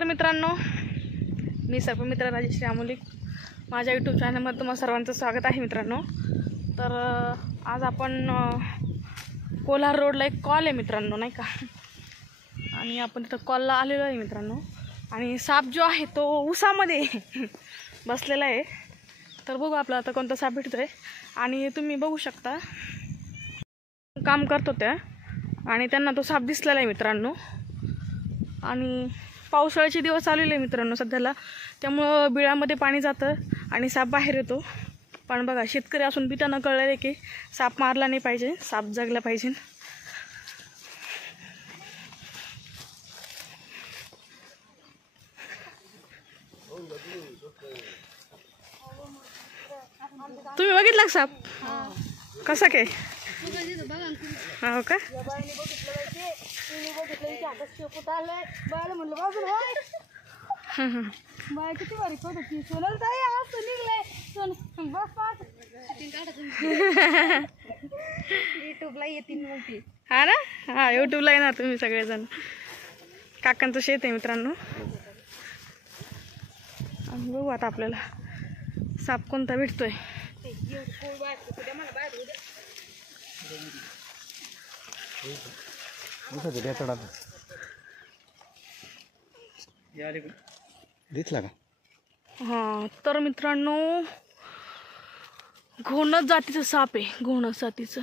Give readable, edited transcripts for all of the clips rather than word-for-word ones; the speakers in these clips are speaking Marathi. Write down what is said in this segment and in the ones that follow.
तर मित्रांनो, मी सर्पमित्र राजेश्री आमोलिक, माझ्या यूट्यूब चॅनलमध्ये तुम्हाला सर्वांचं स्वागत आहे मित्रांनो. तर आज आपण कोल्हार रोडला एक कॉल आहे मित्रांनो, नाही का, आणि आपण तिथं कॉलला आलेलो आहे मित्रांनो. आणि साप जो आहे तो उसामध्ये बसलेला आहे. तर बघू आपला आता कोणता साप भेटतोय. आणि तुम्ही बघू शकता काम करतो त्या, आणि त्यांना तो साप दिसलेला आहे मित्रांनो. आणि पावसाळ्याचे दिवस चाललेले आहे मित्रांनो सध्याला, त्यामुळं बिळामध्ये पाणी जातं आणि साप बाहेर येतो. पण बघा, शेतकरी असून बी त्यांना कळलं आहे की साप मारला नाही पाहिजे, साप जगला पाहिजे. तुम्ही बघितला साप कसा काय? हो का? किती भारी फोटो की सोनल ताई आज निघले सोन बस यूट्यूबला येतील मोठी. हा ना, हा यूट्यूबला येणार तुम्ही सगळेजण. काकांचं शेत आहे मित्रांनो. आणि बघू आता आपल्याला साप कोणता भेटतोय. दिसला का? हां, तर मित्रांनो घोणस जातीचा साप आहे. घोणस जातीचा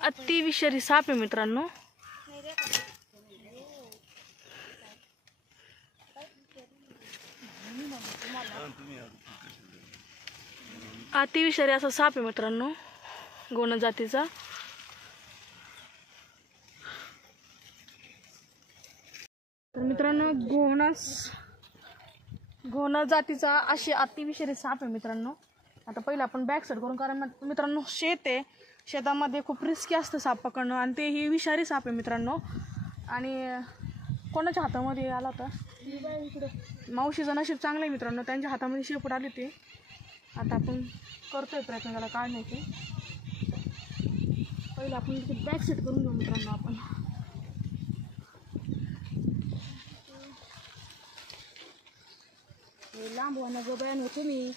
अतिविषारी साप आहे मित्रांनो. अतिविषारी असा साप आहे मित्रांनो, घोणस जातीचा. तर मित्रांनो घोणस जातीचा अशी अतिविषारी साप आहे मित्रांनो. आता पहिलं आपण बॅक साईड करून, कारण मित्रांनो शेत आहे, शेतामध्ये खूप रिस्की असतं साप पकडणं, आणि ते ही विषारी साप आहे मित्रांनो. आणि कोणाच्या हातामध्ये आला होता? मावशीचं नशीब चांगलं आहे मित्रांनो, त्यांच्या हातामध्ये शेपूट आली ते. आता आपण करतोय प्रयत्न त्याला काढण्याचे. पहिलं आपण बॅक साईड करून घेऊ मित्रांनो. आपण लांब होणं जो बयान होतो मी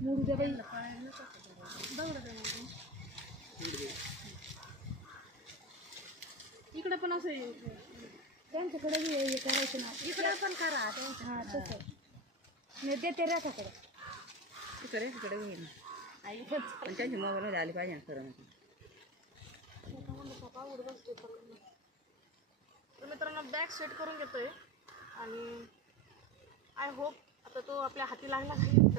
मुरू दे बाई. इकडे पण असं त्यांच्याकडे बी हे करायचं ना, इकडे पण करा त्यांचं. हां तसं मी देते रेखाकडे, इकडे होईल पण त्यांच्या मोबाईलमध्ये आली पाहिजे ना खरं. तर मित्रांनो बॅग सेट करून घेतोय, आणि आय होप आता तो आपल्या हाती लागला नाही.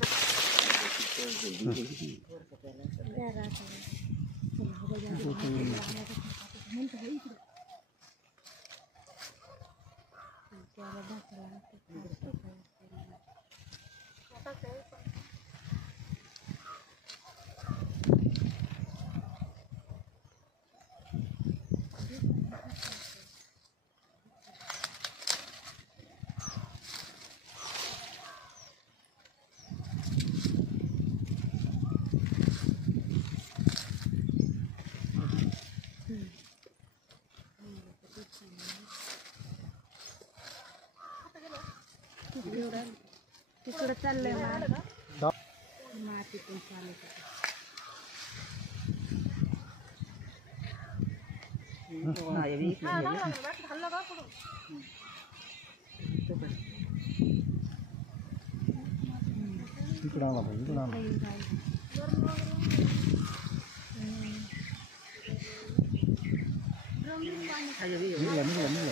तिकडं चाललंय मातीतून इकडं आला पाहिजे, इकडं आला. निघला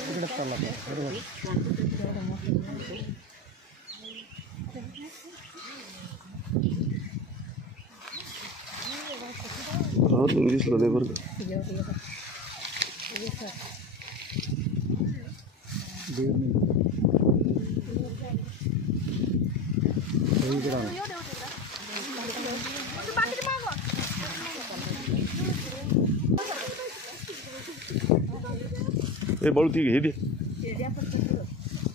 तिकडेच चालला बरोबर. तुम्ही दिसलं नाही बरं का. ए बळती हे दे,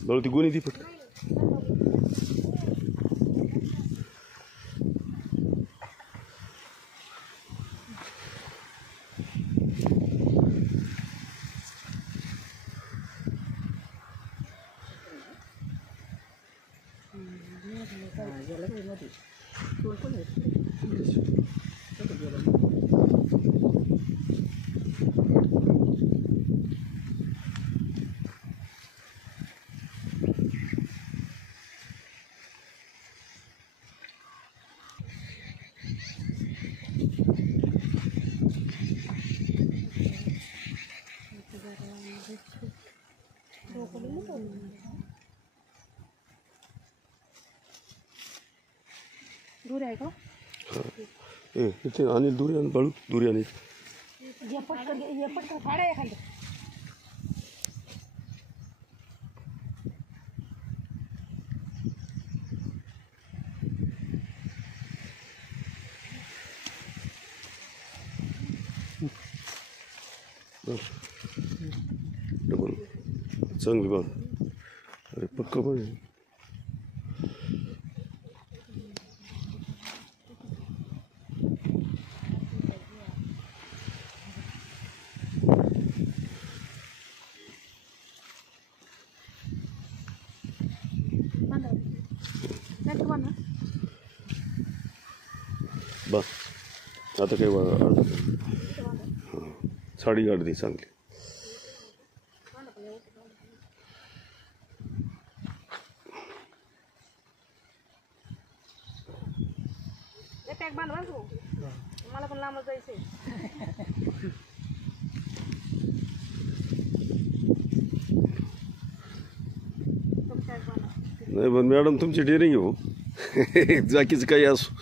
बळती गोणी दी फट. दूर आहे का? इथे आणि दुरी आणि बाळू दुरी आणि हे पटकन फाड्या एखादं. डबल चांगली बाळ. अरे पक्का पण आहे. बस आता काही हां साडी काढते चांगली. पॅक बांधवा तू, मला पण लांब जायचंय. नाही पण मॅडम तुमची डेअरिंग आहे हो. जाकीचं काही असो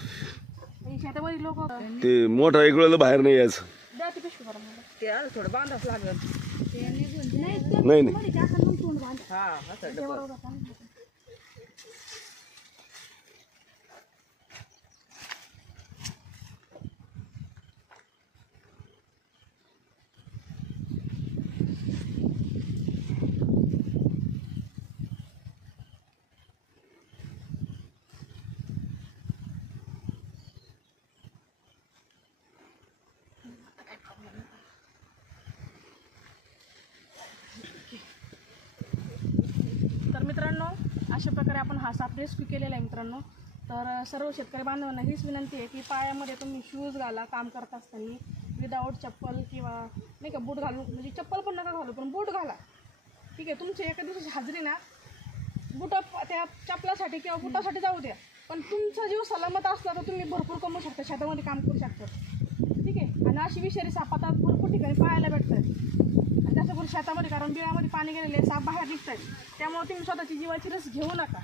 शेतामध्ये लोक ते मोठा एक वेळेला बाहेर नाही यायचं. द्या ती पिशवी करा मला. ते आलं थोडं बांधावं लागेल. नाही नाही हा असं डबल. तर मित्रांनो अशा प्रकारे आपण हा साप रेस्क्यू केलेला आहे मित्रांनो. तर सर्व शेतकरी बांधवांना हीच विनंती आहे की पायामध्ये तुम्ही शूज घाला काम करत असताना, विदाऊट चप्पल किंवा नाही का बूट घालून, म्हणजे चप्पल पण नका घालू पण बूट घाला. ठीक आहे, तुमची एका दिवसाची हाजरी ना बुटा त्या चपलासाठी किंवा बुटासाठी जाऊ द्या, पण तुमचा जीव सलामत असला तर तुम्ही भरपूर कमवू शकता, शेतामध्ये काम करू शकता. ठीक आहे, आणि अशी विषारी साप आता भरपूर ठिकाणी पाहायला भेटतात आणि त्याच्याबरोबर शेतामध्ये, कारण बिळामध्ये पाणी गेलेले साप बाहेर निघतात. त्यामुळे तुम्ही स्वतःची जीवाची रिस्क घेऊ नका.